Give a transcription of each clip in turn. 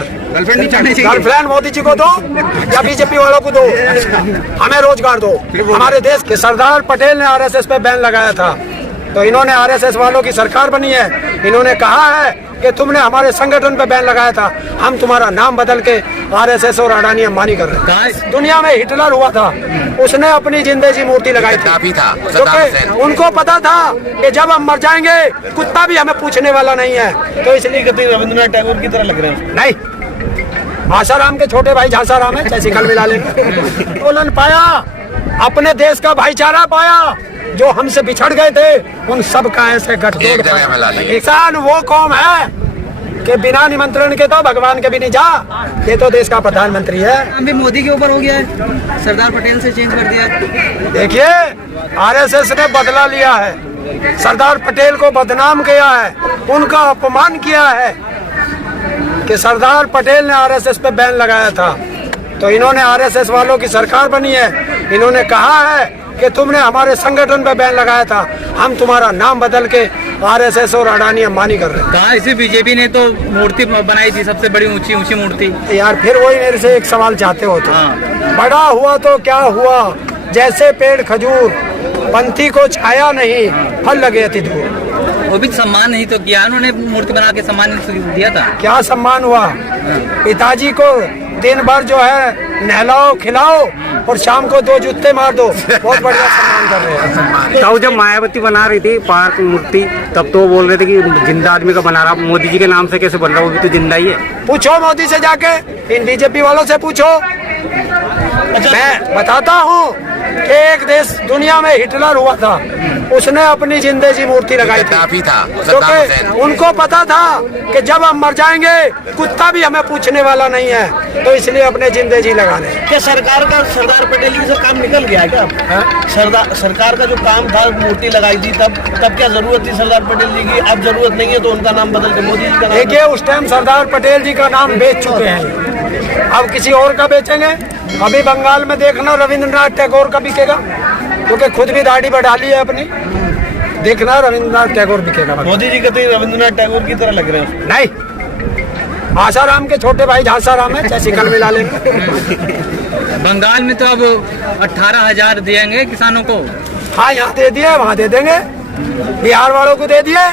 Girlfriend Modi ji को दो या बीजेपी वालों को दो, हमें रोजगार दो। हमारे देश के सरदार पटेल ने आरएसएस पे बैन लगाया था, तो इन्होंने आरएसएस वालों की सरकार बनी है। इन्होंने कहा है कि तुमने हमारे संगठन पे बैन लगाया था, हम तुम्हारा नाम बदल के आरएसएस और अडानी अंबानी कर रहे हैं। दुनिया में हिटलर हुआ था, उसने अपनी जिंदगी मूर्ति लगाई थी, क्योंकि उनको पता था कि जब हम मर जाएंगे कुत्ता भी हमें पूछने वाला नहीं है। तो इसलिए रविंद्रनाथ टैगोर की तरह लग रहे हैं। नहीं, आसाराम के छोटे भाई झांसाराम है, जैसे कल मिला लेंगे। आंदोलन पाया, अपने देश का भाईचारा पाया, जो हमसे बिछड़ गए थे उन सब का ऐसे गठजोड़। किसान वो कौम है कि बिना निमंत्रण के तो भगवान के भी नहीं जा। ये तो देश का प्रधानमंत्री है। अभी मोदी के ऊपर हो गया है, सरदार पटेल से चेंज कर दिया है। देखिए, आरएसएस ने बदला लिया है, सरदार पटेल को बदनाम किया है, उनका अपमान किया है कि सरदार पटेल ने आरएसएस पे बैन लगाया था, तो इन्होंने आरएसएस वालों की सरकार बनी है। इन्होंने कहा है कि तुमने हमारे संगठन पे बैन लगाया था, हम तुम्हारा नाम बदल के आरएसएस और अडानी अंबानी कर रहे हैं। कहा इसी बीजेपी ने तो मूर्ति बनाई थी, सबसे बड़ी ऊंची ऊंची मूर्ति। यार फिर वही मेरे से एक सवाल चाहते हो तो, बड़ा हुआ तो क्या हुआ, जैसे पेड़ खजूर, पंथी को छाया नहीं, फल लगे अति दूर। वो भी सम्मान नहीं तो किया, उन्होंने मूर्ति बना के सम्मान दिया था। क्या सम्मान हुआ? पिताजी को दिन भर जो है नहलाओ खिलाओ और शाम को 2 जूते मार दो, बहुत बढ़िया सम्मान कर रहे हैं। तो जब मायावती बना रही थी पार्क मूर्ति, तब तो बोल रहे थे कि जिंदा आदमी का बना रहा, मोदी जी के नाम से कैसे बन रहा, वो भी तो जिंदा ही है। पूछो मोदी से जाके, इन बीजेपी वालों से पूछो। मैं बताता हूँ कि एक देश दुनिया में हिटलर हुआ था, उसने अपनी जिंदगी मूर्ति लगाई थी, क्योंकि उनको पता था कि जब हम मर जाएंगे कुत्ता भी हमें पूछने वाला नहीं है, तो इसलिए अपने जिंदगी लगा ले। क्या सरकार का सरदार पटेल जी से काम निकल गया है क्या? सरकार का जो काम था, मूर्ति लगाई थी, तब क्या जरूरत थी सरदार पटेल जी की? अब जरूरत नहीं है तो उनका नाम बदल के मोदी जी का नाम। देखिए, उस टाइम सरदार पटेल जी का नाम बेच चुके हैं, अब किसी और का बेचेंगे। अभी बंगाल में देखना रविंद्रनाथ टैगोर का बिकेगा, क्योंकि खुद भी दाढ़ी बढ़ा ली है अपनी। देखना रविंद्रनाथ टैगोर बिकेगा। मोदी जी कहते हैं रविंद्रनाथ टैगोर की तरह लग रहे हैं। नहीं, आसाराम के छोटे भाई झांसाराम है, जैसे कल मिला लेंगे। बंगाल में तो अब 18,000 देंगे किसानों को। हाँ, यहाँ दे दिए, वहाँ दे देंगे। बिहार वालों को दे दिए।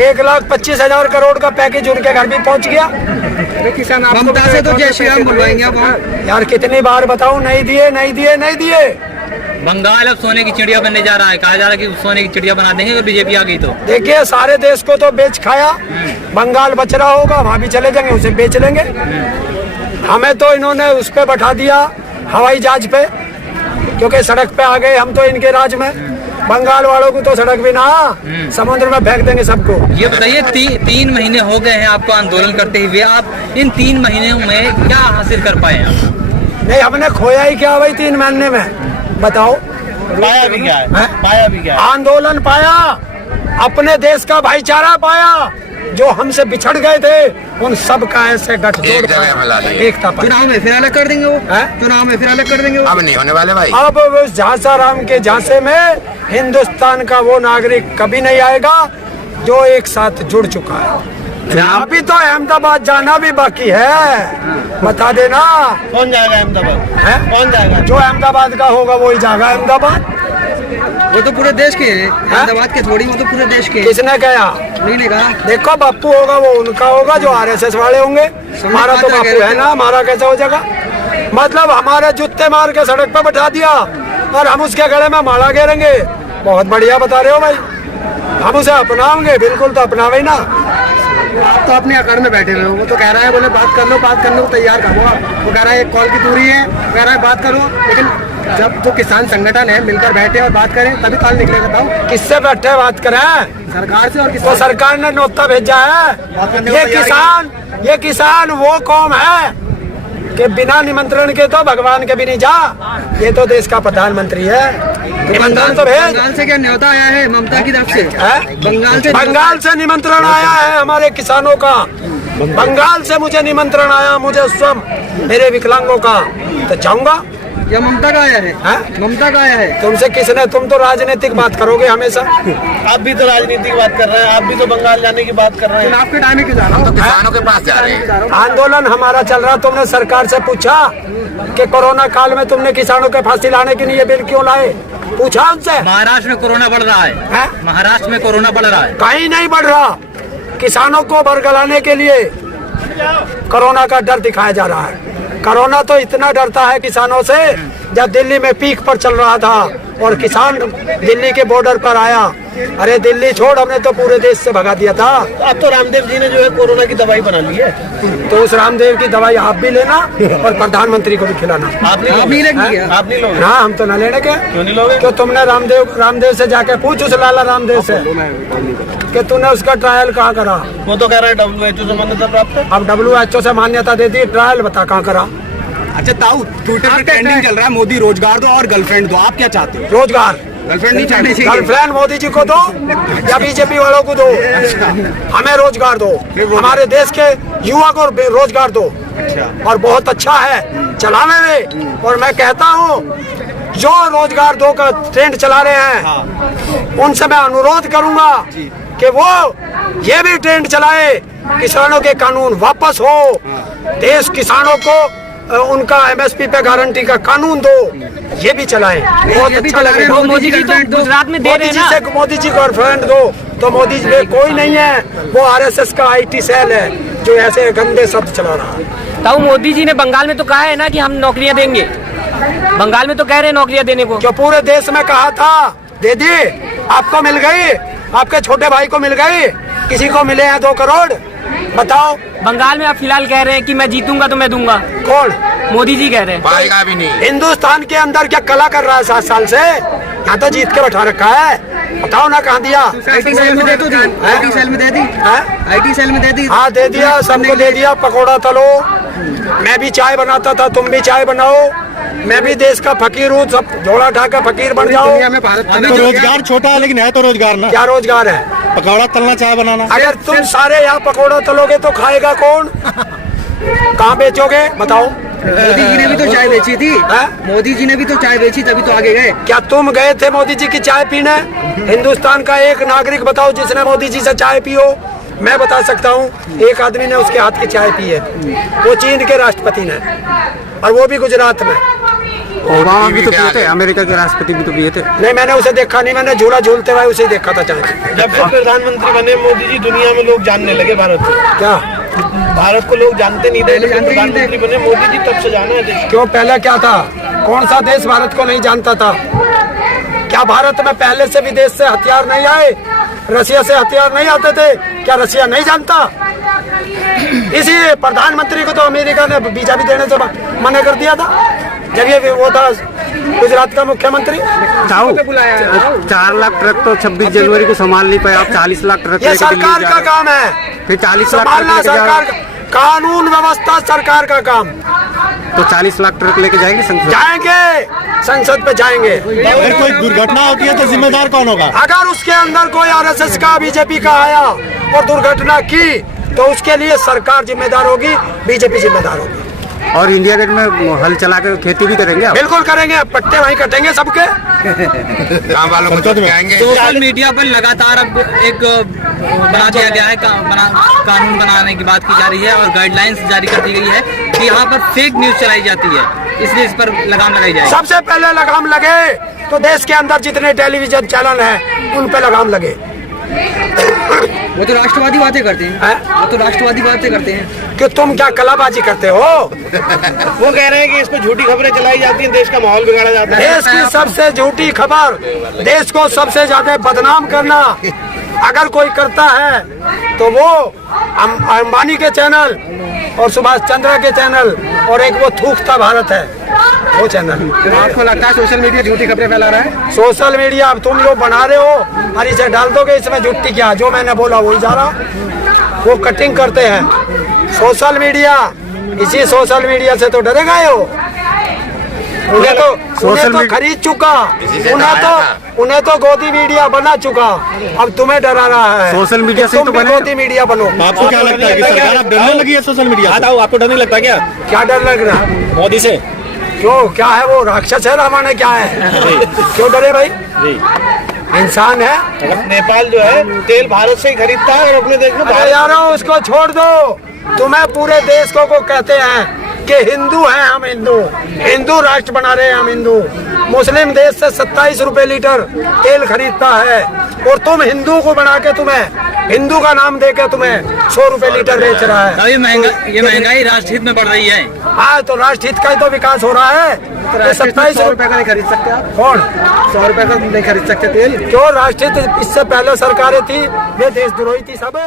1,25,000 करोड़ का पैकेज उनके घर भी पहुँच गया। किसान ममता से तो जय श्री राम बुलवाएंगे आप। यार कितनी बार बताऊं, नहीं दिए नहीं दिए नहीं दिए। बंगाल अब सोने की चिड़िया बनने जा रहा है, कहा जा रहा है कि सोने की चिड़िया बना देंगे अगर बीजेपी आ गई तो। देखिए, सारे देश को तो बेच खाया, बंगाल बच रहा होगा, वहाँ भी चले जाएंगे, उसे बेच लेंगे। हमें तो इन्होंने उस पे बैठा दिया, हवाई जहाज पे, क्योंकि सड़क पे आ गए हम तो इनके राज में। बंगाल वालों को तो सड़क भी ना, समुद्र में फेंक देंगे सबको। ये बताइए, 3 महीने हो गए हैं आपको आंदोलन करते हुए, आप इन 3 महीनों में क्या हासिल कर पाए आप? नहीं, हमने खोया ही क्या भाई 3 महीने में, बताओ। पाया भी क्या है? पाया भी क्या है? आंदोलन पाया, अपने देश का भाईचारा पाया, जो हमसे बिछड़ गए थे उन सब का ऐसे गठजोड़, एकता पाई। चुनाव में फिर अलग कर देंगे वो, चुनाव में फिर अलग कर देंगे वो। अब नहीं होने वाले भाई। अब उस झांसाराम के झांसे में हिंदुस्तान का वो नागरिक कभी नहीं आएगा जो एक साथ जुड़ चुका है। अभी तो अहमदाबाद जाना भी बाकी है, बता देना। कौन जाएगा अहमदाबाद? कौन जाएगा? जो अहमदाबाद का होगा वही जाएगा अहमदाबाद। वो तो पूरे देश के है, अहमदाबाद के थोड़ी, वो तो पूरे देश के। किसने कहा? नहीं कहा। देखो, बापू होगा वो उनका होगा, जो आरएसएस वाले होंगे। हमारा तो बापू है ना, हमारा कैसे हो जाएगा? मतलब हमारे जूते मार के सड़क पे बैठा दिया और हम उसके गले में माला घेरेंगे। बहुत बढ़िया बता रहे हो भाई, हम उसे अपनाओगे। बिल्कुल, तो अपनावे ही ना। आप तो अपने आकार में बैठे रहे हो, वो तो कह रहा है बोले बात करने को तैयार करो। वो कह रहा है 1 कॉल की दूरी है, कह रहा है बात करो, लेकिन जब जो किसान संगठन है मिलकर बैठे और बात करें तभी ताल निकलेगा। बताओ किससे बैठे बात करें? सरकार से। और तो सरकार ने न्योता भेजा है। ये किसान वो कौम है कि बिना निमंत्रण के तो भगवान के भी नहीं जा। ये तो देश का प्रधानमंत्री है, निमंत्रण तो भेज। बंगाल से क्या न्योता आया है ममता की तरफ से? बंगाल से निमंत्रण आया है हमारे किसानों का। बंगाल से मुझे निमंत्रण आया, मुझे स्वयं मेरे विकलांगों का, तो जाऊंगा। या ममता का आया है? ममता का आया है? तुमसे किसने, तुम तो राजनीतिक बात करोगे हमेशा। आप भी तो राजनीति की बात कर रहे हैं, आप भी तो बंगाल जाने की बात कर रहे हैं। आपके टाइम में क्यों जा रहा हूँ? किसानों के पास जा रहे हैं। आंदोलन हमारा चल रहा, तुमने सरकार से पूछा कि कोरोना काल में तुमने किसानों के फांसी लाने के लिए ये बिल क्यों लाए? पूछा उनसे? महाराष्ट्र में कोरोना बढ़ रहा है, महाराष्ट्र में कोरोना बढ़ रहा है। कहीं नहीं बढ़ रहा, किसानों को बरगलाने के लिए कोरोना का डर दिखाया जा रहा है। कोरोना तो इतना डरता है किसानों से, जब दिल्ली में पीक पर चल रहा था और किसान दिल्ली के बॉर्डर पर आया, अरे दिल्ली छोड़, हमने तो पूरे देश से भगा दिया था। अब तो रामदेव जी ने जो है कोरोना की दवाई बना ली है, तो उस रामदेव की दवाई आप भी लेना और प्रधानमंत्री को भी खिलाना। आप नहीं लोगे? हाँ, हम तो न लेने के। क्यों नहीं लोगे? क्यों तुमने रामदेव से जाके पूछ उस लाला रामदेव से कि तूने उसका ट्रायल कहाँ करा? वो तो कह रहा है WHO से मान्यता प्राप्त है। अब WHO से मान्यता दे दी, ट्रायल बता कहाँ करा? अच्छा ताऊ, ट्विटर पे ट्रेंडिंग चल रहा है, मोदी रोजगार दो और गर्लफ्रेंड दो, आप क्या चाहते हो? रोजगार। गर्लफ्रेंड नहीं चाहते? गर्लफ्रेंड मोदी जी को दो या बीजेपी वालों को दो? हमें रोजगार दो, हमारे देश के युवा को रोजगार दो। और बहुत अच्छा है चलाने में। और मैं कहता हूँ जो रोजगार दो का ट्रेंड चला रहे हैं, उनसे मैं अनुरोध करूंगा कि वो ये भी ट्रेंड चलाए, किसानों के कानून वापस हो, देश किसानों को उनका MSP पे गारंटी का कानून दो, ये भी चलाएं। बहुत अच्छा लगेगा। मोदी जी तो गुजरात में दे रहे हैं ना। मोदी जी को गर्लफ्रेंड दो, तो मोदी जी में कोई नहीं है, वो RSS का IT सेल है जो ऐसे गंदे शब्द चला रहा है। तो मोदी जी ने बंगाल में तो कहा है ना कि हम नौकरियां देंगे, बंगाल में तो कह रहे हैं नौकरियां देने को। जो पूरे देश में कहा था दे दी, आपको मिल गई, आपके छोटे भाई को मिल गई, किसी को मिले हैं 2 करोड़? बताओ। बंगाल में आप फिलहाल कह रहे हैं कि मैं जीतूंगा तो मैं दूंगा। कौन? मोदी जी कह रहे हैं। पाएगा भी नहीं। हिंदुस्तान के अंदर क्या कला कर रहा है 7 साल से? यहाँ तो जीत के बैठा रखा है, बताओ ना कहाँ दिया? IT सेल में दे दो, IT सेल में दे दी, IT सेल में दे दी। हाँ दे दिया, सबको दे दिया। पकौड़ा तलो, मैं भी चाय बनाता था, तुम भी चाय बनाओ, मैं भी देश का फकीर हूँ, सब झोला उठा कर फकीर बन जाओ। तो रोजगार छोटा है लेकिन है तो रोजगार ना। क्या रोजगार है? पकौड़ा तलना, चाय बनाना। अगर तुम सारे यहाँ पकौड़ा तलोगे तो खाएगा कौन? कहाँ बेचोगे बताओ? मोदी जी ने भी तो चाय बेची थी। मोदी जी ने भी तो चाय बेची, तभी तो आगे गए। क्या तुम गए थे मोदी जी की चाय पीने? हिंदुस्तान का एक नागरिक बताओ जिसने मोदी जी से चाय पी हो। मैं बता सकता हूँ, एक आदमी ने उसके हाथ की चाय पी है, वो चीन के राष्ट्रपति ने, और वो भी गुजरात में। ओबामा भी तो पिए थे, अमेरिका के राष्ट्रपति भी तो पिए थे। नहीं, मैंने उसे देखा नहीं, मैंने झूला झूलते हुए उसे देखा था चाय। जब से प्रधानमंत्री बने मोदी जी, दुनिया में लोग जानने लगे भारत को। क्या भारत को लोग जानते नहीं थे, लेकिन प्रधानमंत्री बने मोदी जी तब से जाना है देश। क्यों? पहले क्या था? कौन सा देश भारत को नहीं जानता था? क्या भारत में पहले से विदेश से हथियार नहीं आए? रसिया से हथियार नहीं आते थे? क्या रसिया नहीं जानता? इसी प्रधानमंत्री को तो अमेरिका ने वीजा भी देने से मना कर दिया था जब ये वो था गुजरात का मुख्यमंत्री। 4 लाख ट्रक तो 26 जनवरी को संभाल नहीं पाए, आप 40 लाख ट्रक ये सरकार का काम है, फिर 40 लाख संभालना सरकार का, कानून व्यवस्था सरकार का काम। तो 40 लाख ट्रक लेके जाएंगे संसद? जाएंगे, संसद पे जाएंगे। अगर कोई दुर्घटना होती है तो जिम्मेदार कौन होगा? अगर उसके अंदर कोई RSS का, बीजेपी का आया और दुर्घटना की तो उसके लिए सरकार जिम्मेदार होगी, बीजेपी जिम्मेदार होगी। और इंडिया गेट में हल चला कर खेती भी करेंगे आप? बिल्कुल करेंगे, पट्टे वहीं कटेंगे सबके। गाँव वालों को तो आएंगे। सोशल मीडिया पर लगातार अब एक बना दिया गया है, कानून बनाने की बात की जा रही है और गाइडलाइंस जारी कर दी गई है कि यहाँ पर फेक न्यूज चलाई जाती है, इसलिए इस पर लगाम लगाई जाए। सबसे पहले लगाम लगे तो देश के अंदर जितने टेलीविजन चैनल हैं उन पे लगाम लगे। वो तो राष्ट्रवादी बातें करते हैं, वो तो राष्ट्रवादी बातें करते हैं कि तुम क्या कलाबाजी करते हो? वो कह रहे हैं कि इस पे झूठी खबरें चलाई जाती हैं, देश का माहौल बिगाड़ा जाता है। देश की सबसे झूठी खबर, देश को सबसे ज्यादा बदनाम करना अगर कोई करता है तो वो अंबानी के चैनल और सुभाष चंद्रा के चैनल और एक वो थूकता भारत है वो चैनल। आपको लगता है सोशल मीडिया झूठी खबरें फैला रहा है? सोशल मीडिया अब तुम लोग बना रहे हो और इसे डाल दोगे, इसमें झूठी क्या? जो मैंने बोला वही जा रहा, वो कटिंग करते हैं सोशल मीडिया। इसी सोशल मीडिया से तो डरे गए हो। उन्हें तो खरीद चुका, उन्हें तो गोदी मीडिया बना चुका, अब तुम्हें डरा रहा है। सोशल मीडिया से तो बने गोदी मीडिया बनो। आपको क्या लगता है कि सरकार अब डरने लगी है सोशल मीडिया? आपको डर नहीं लगता क्या? क्या डर लग रहा? मोदी से क्यों, क्या है वो, राक्षस है रावण है, क्या है? क्यों डरे भाई? इंसान है। नेपाल जो है तेल भारत से ही खरीदता है और अपने देश में अरे यार उसको छोड़ दो, तुम्हें पूरे देश को कहते हैं कि हिंदू हैं हम, हिंदू राष्ट्र बना रहे हैं हम हिंदू। मुस्लिम देश से 27 रुपए लीटर तेल खरीदता है और तुम हिंदू को बना के, तुम्हें हिंदू का नाम देके तुम्हें 100 रुपए लीटर बेच रहा है। ये महंगाई राष्ट्रहित में बढ़ रही है। हाँ तो राष्ट्रहित का ही तो विकास हो रहा है। 27 100 रुपए का नहीं खरीद सकते आप? कौन 100 रुपए का नहीं खरीद सकते तेल? क्यों, राष्ट्रहित इससे पहले सरकारें थी, वे देशद्रोही थी सब।